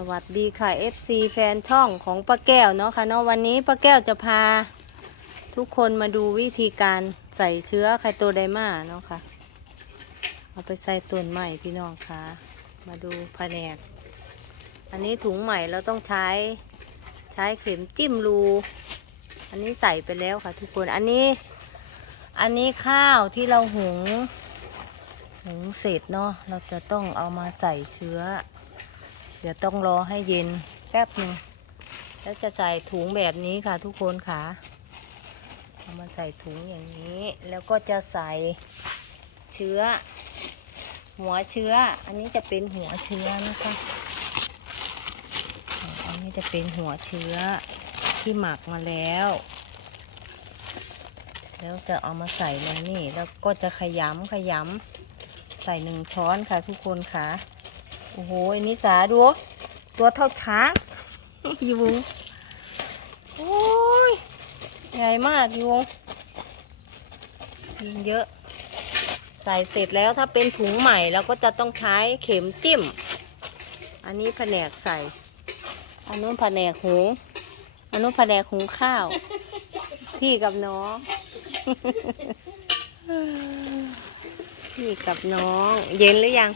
สวัสดีค่ะ FC แฟนช่องของป้าแก้วเนาะค่ะเนาะวันนี้ป้าแก้วจะพาทุกคนมาดูวิธีการใส่เชื้อไคโตไดมาเนาะค่ะ เอาไปใส่ต้นใหม่พี่น้องค่ะ มาดูแผนก อันนี้ถุงใหม่เราต้องใช้ใช้เข็มจิ้มรู อันนี้ใส่ไปแล้วค่ะ ทุกคนอันนี้ อันนี้ข้าวที่เราหุง หุงเสร็จเนาะเราจะต้องเอามาใส่เชื้อ เดี๋ยวต้องรอให้เย็นแป๊บหนึ่งแล้วจะใส่ถุงแบบนี้ค่ะทุกคนค่ะเอามาใส่ถุงอย่างนี้ แล้วก็จะใส่เชื้อ หัวเชื้อ อันนี้จะเป็นหัวเชื้อนะคะอันนี้จะเป็นหัวเชื้อที่หมักมาแล้ว แล้วจะเอามาใส่ในนี่แล้วก็จะขยำขยำใส่หนึ่งช้อนค่ะทุกคนค่ะ โอ้โหอันนี้สาดู ตัวเท่าช้างอยู่โอ้ยใหญ่มากอยู่ยิงเยอะ ใส่เสร็จแล้วถ้าเป็นถุงใหม่เราก็จะต้องใช้เข็มจิ้ม อันนี้แผนกใส่ อันนู้นแผนกหุงอันนู้นแผนกหุงข้าว พี่กับน้อง พี่กับน้อง เย็นหรือยัง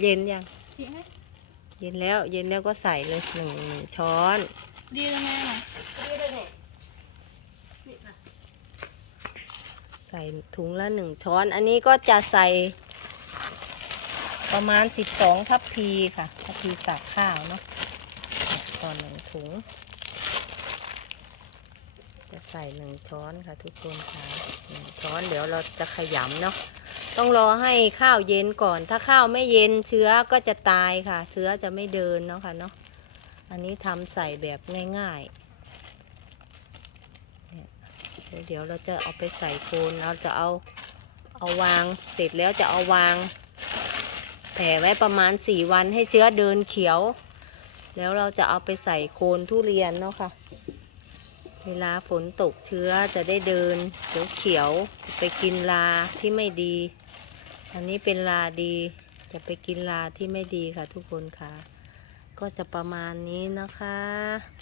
เย็นยัง เย็นแล้ว เย็นแล้วก็ใส่เลยหนึ่งหนึ่งช้อน ดียังไงล่ะใส่ถุงละหนึ่งช้อน อันนี้ก็จะใส่ ประมาณสิบสองทัพพีค่ะ ทัพพีตักข้าวเนาะตอนหนึ่งถุง จะใส่หนึ่งช้อนค่ะทุกคนค่ะหนึ่งช้อนเดี๋ยวเราจะขยำเนาะ ต้องรอให้ข้าวเย็นก่อน ถ้าข้าวไม่เย็นเชื้อก็จะตายค่ะ เชื้อจะไม่เดินเนาะค่ะเนาะอันนี้ทำใส่แบบง่ายๆเดี๋ยวเราจะเอาไปใส่โคนเราจะเอาเอาวางเสร็จแล้วจะเอาวางแผ่ไว้ประมาณสี่วันให้เชื้อเดินเขียว แล้วเราจะเอาไปใส่โคนทุเรียนเนาะค่ะ เวลาฝนตกเชื้อจะได้เดินเขียวเขียวไปกินลาที่ไม่ดี อันนี้เป็นลาดีจะไปกินลาที่ไม่ดีค่ะทุกคนค่ะ ก็จะประมาณนี้นะคะ